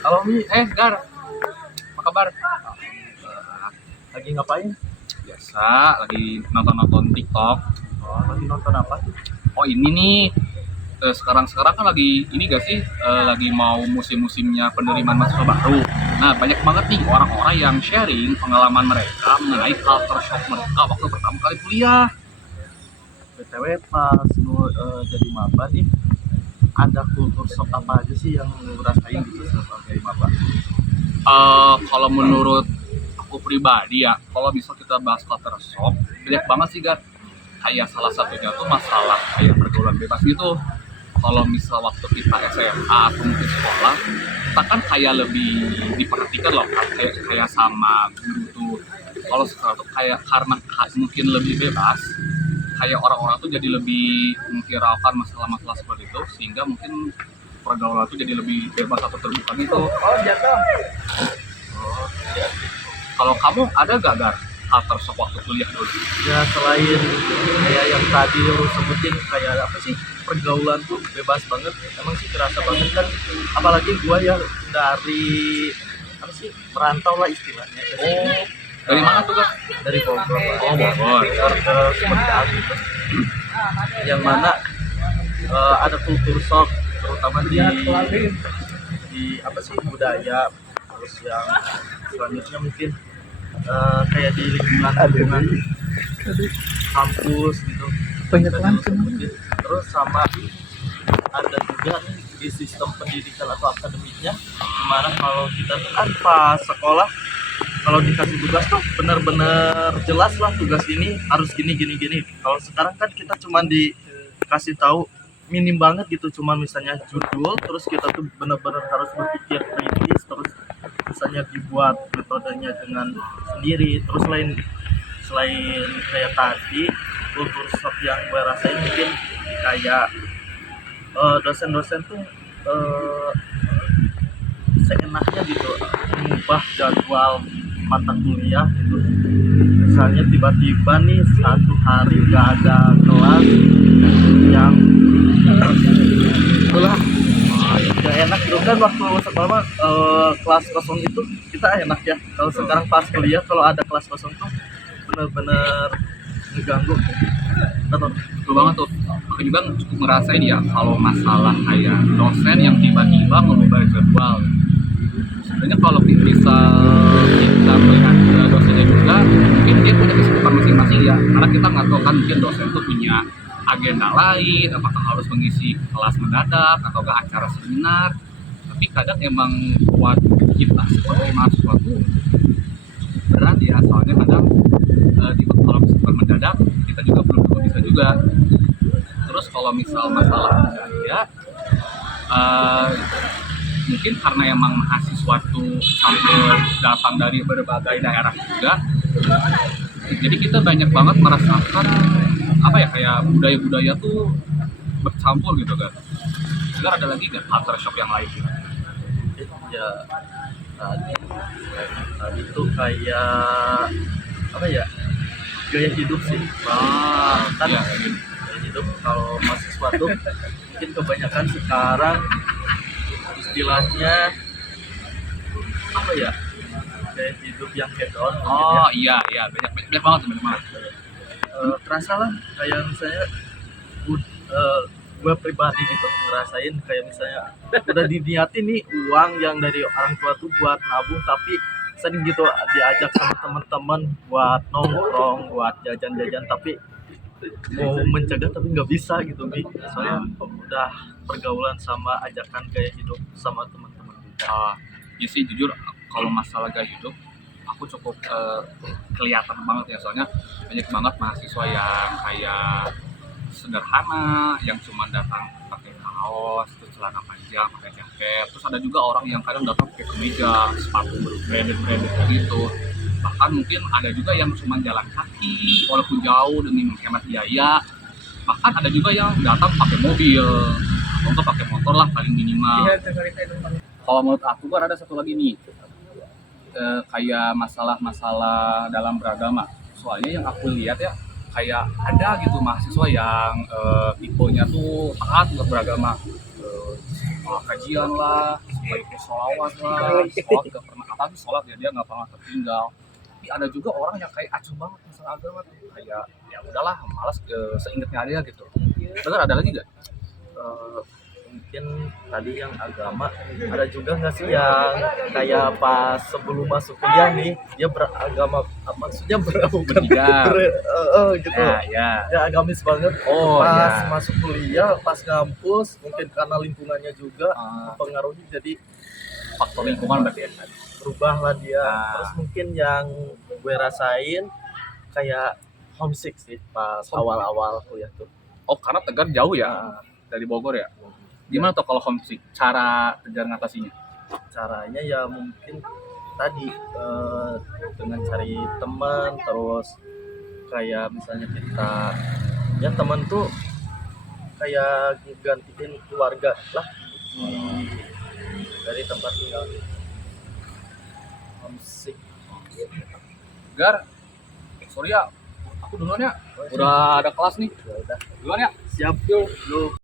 Halo Mi, Gar, apa kabar? lagi ngapain? Biasa, lagi nonton-nonton TikTok. Oh, lagi nonton apa tuh? Oh ini nih, sekarang kan lagi ini gak sih, lagi mau musim-musimnya penerimaan mahasiswa baru. Nah banyak banget nih orang-orang yang sharing pengalaman mereka mengenai culture shock mereka waktu pertama kali kuliah. BTW pas lu jadi maba nih, ada kultur shock apa aja sih yang lu rasain gitu sebagai maba? Kalau menurut aku pribadi ya, kalau bisa kita bahas culture shock, banyak banget sih Gar. Kayak salah satunya tuh masalah kayak pergaulan bebas gitu. Kalau misal waktu kita SMA atau mungkin sekolah, kita kan kayak lebih diperhatikan loh kan, kayak kayak sama guru tuh. Kalau sekarang tuh kayak karena mungkin lebih bebas, kayak orang-orang tuh jadi lebih menghiraukan masalah-masalah seperti itu, sehingga mungkin pergaulan tuh jadi lebih bebas atau terbuka gitu. Oh, jatuh. Kalau kamu ada gak Gar culture shock waktu kuliah dulu? Ya selain kayak yang tadi lu sebutin kayak apa sih pergaulan tuh bebas banget, emang sih kerasa banget kan. Apalagi gua ya dari apa sih merantau lah istilahnya. Oh, dari mana tuh Gar? Dari Bogor. Oh Bogor. Bogor ke Sumedang gitu. Yang mana ada kultur shock terutama di apa sih budaya, terus yang selanjutnya mungkin kayak di lingkungan kampus gitu Banyak tadi lu langsung. sebutin. Terus sama ada juga nih di sistem pendidikan atau akademiknya, dimana kalau kita tuh kan pas sekolah kalau dikasih tugas tuh benar-benar jelas lah tugas ini harus gini gini gini. Kalau sekarang kan kita cuman dikasih tahu minim banget gitu, cuman misalnya judul, terus kita tuh benar-benar harus berpikir kritis, terus misalnya dibuat metodenya dengan sendiri. Terus selain kayak tadi kultur shock yang gue rasain mungkin kayak dosen-dosen tuh eh, seenaknya gitu mengubah jadwal mata kuliah gitu. Misalnya tiba-tiba nih satu hari nggak ada kelas yang itulah ya enak gitu kan. Waktu sekolah mah kelas kosong itu kita enak ya. Kalau sekarang pas kuliah kalau ada kelas kosong tuh bener-bener ngeganggu. Betul. Betul banget tuh. Aku juga cukup ngerasain ya kalau masalah kayak dosen yang tiba-tiba mengubah jadwal. Sebenarnya kalau bisa kita melihat dosennya juga, mungkin dia punya kesibukan masing-masing ya. Karena kita nggak tahu kan mungkin dosen tuh punya agenda lain, apakah harus mengisi kelas mendadak atau ke acara seminar. Tapi kadang emang buat kita sebagai mahasiswa tuh berat ya, soalnya kadang di kalau misalkan mendadak kita juga belum tentu bisa juga. Terus kalau misal masalah budaya, eh, mungkin karena emang mahasiswa tuh campur datang dari berbagai daerah juga, jadi kita banyak banget merasakan apa ya kayak budaya-budaya tuh bercampur gitu kan. Sebenarnya ada lagi nggak culture shock yang lain gitu? Ya tadi tadi tuh kayak apa ya, gaya hidup sih. Kan Iya, gaya hidup kalau mahasiswa tuh mungkin kebanyakan sekarang istilahnya apa ya, gaya hidup yang head on mungkin ya. oh iya iya banyak banget banyak banget. Terasa lah kayak misalnya gue pribadi gitu ngerasain kayak misalnya udah diniatin nih uang yang dari orang tua tuh buat nabung, tapi sering gitu diajak sama teman-teman buat nongkrong, buat jajan-jajan, tapi mau mencegah tapi nggak bisa gitu Mi. Soalnya udah pergaulan sama ajakan gaya hidup sama teman-teman juga. Ya sih jujur kalau masalah gaya hidup aku cukup kelihatan banget ya, soalnya banyak banget mahasiswa yang kayak sederhana, yang cuma datang pakai kaos, terus celana panjang, pakai jaket. Terus ada juga orang yang kadang datang pakai kemeja, sepatu branded gitu. Bahkan mungkin ada juga yang cuma jalan kaki walaupun jauh demi menghemat biaya. Bahkan ada juga yang datang pakai mobil atau enggak pakai motor lah paling minimal. Kalau menurut aku kan ada satu lagi nih, kayak masalah-masalah dalam beragama. Soalnya yang aku lihat ya, kayak ada gitu mahasiswa yang tipenya tuh taat untuk beragama. kajian lah, baiknya sholawat lah, sholat gak pernah, apalagi sholat ya dia nggak pernah tertinggal. Tapi ada juga orang yang kayak acuh banget masalah agama tuh, kayak ya udahlah malas seingetnya aja gitu. Bener ada lagi nggak? Eh, mungkin tadi yang agama, ada juga nggak sih yang kayak pas sebelum masuk kuliah nih dia beragama, maksudnya bukan Tidak. gitu Ya. ya, agamis banget. Oh Pas ya. masuk kuliah, pas ngampus, mungkin karena lingkungannya juga Ah, mempengaruhi, jadi faktor lingkungan berarti ya. berubah lah dia. Ah. Terus mungkin yang gue rasain kayak homesick sih pas Homesick. awal-awal kuliah tuh. Oh karena Tegar jauh ya Nah, dari Bogor ya. Gimana tuh kalau homesick? Cara Tegar ngatasinya? caranya ya mungkin tadi dengan cari teman, terus kayak misalnya kita, ya teman tuh kayak gantiin keluarga lah dari tempat tinggal. Homesick. Tegar, sorry ya, aku duluan ya. Udah ada kelas nih. Ya udah, Duluan ya. siap yuk.